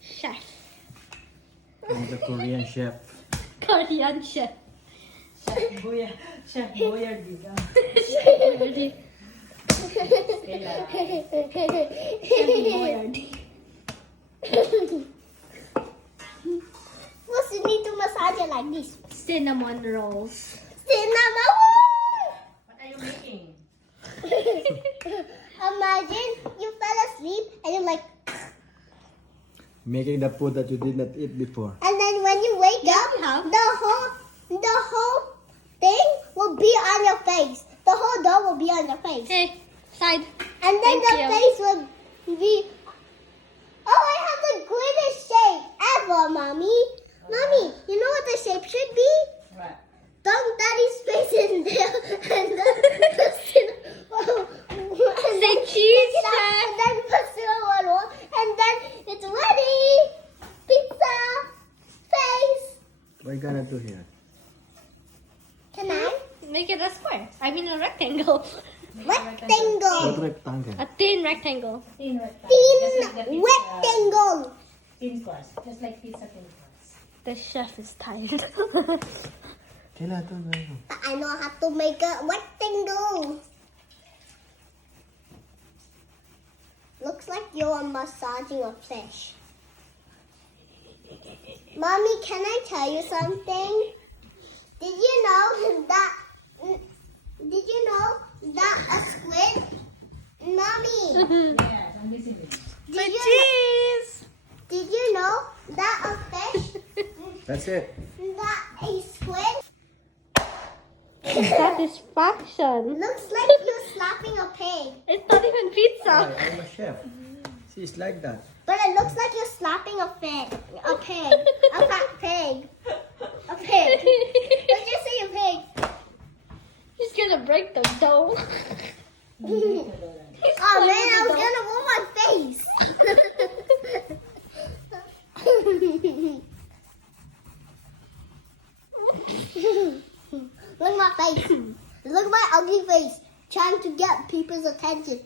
Chef. I'm the Korean chef. Korean chef. Chef Boyardee. What's you need to massage it like this? Cinnamon rolls. Cinnamon. What are you making? Imagine you fell asleep and you're like, Making the food that you did not eat before. and then when you wake up, the whole thing will be on your face. The whole dough will be on your face. Hey, side. And then Thank the you. face will be. Oh, I have the greatest shape ever, Mommy. Mommy, you know what the shape should be? What? Dog Daddy's face in there, and then Say cheese, and Chef. then put cinnamon roll, and then it's ready. Pizza face. What are you gonna do here? Can I? Make it a square. I mean a rectangle. What Rectangle. rectangle? A thin rectangle. Thin rectangle. Thin Just like the pizza, rectangle. thin crust. Just like pizza thin crust. The chef is tired. Kailan to na yun? I know how to make a rectangle. Looks like you're massaging a fish. Mommy, can I tell you something? Did you know that a squid? Mommy, Yes, I'm listening. The cheese. did you know that a fish, That's it. that a squid Satisfaction. looks like you're slapping a pig? It's not even pizza. I'm a chef. See, it's like that. But it looks like you're slapping a pig. A pig. A fat pig. A pig. Let's just say a pig. He's gonna break the dough. Oh man, I was gonna move my face. Look at my face. Look at my ugly face. Trying to get people's attention.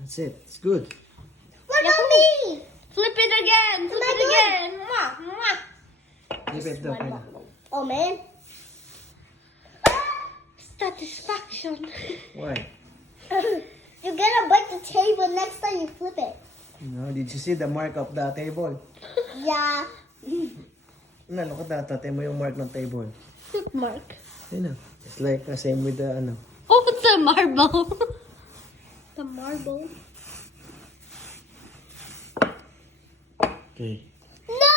That's it. It's good. What about me? Flip it again. Flip Am I it again. Mwah, mwah. Leave it daw. Kaya. Oh man. Satisfaction. Why? You're gonna break the table next time you flip it. No, did you see the mark of the table? Yeah. No, look at that. Tate mo yung mark ng table. Mark. You know, it's like the same with the ano. Oh, it's a marble. The marble. Okay. No!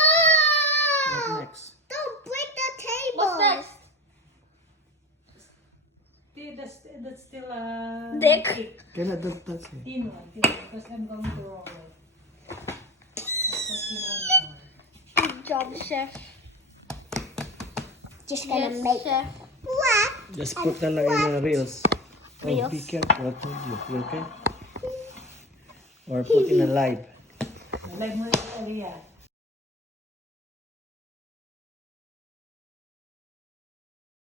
What next? Don't break the table. What's next? That's still Dick. Kailan don't touch it? Thin one, because I'm going to roll it. Put thin one more. Good job, chef. Just gonna Yes, make chef. what? Just put na lang in the reels. Oh, Reels? be careful. I told you. You okay? Or put in a live. Live mo rin, Aliyah.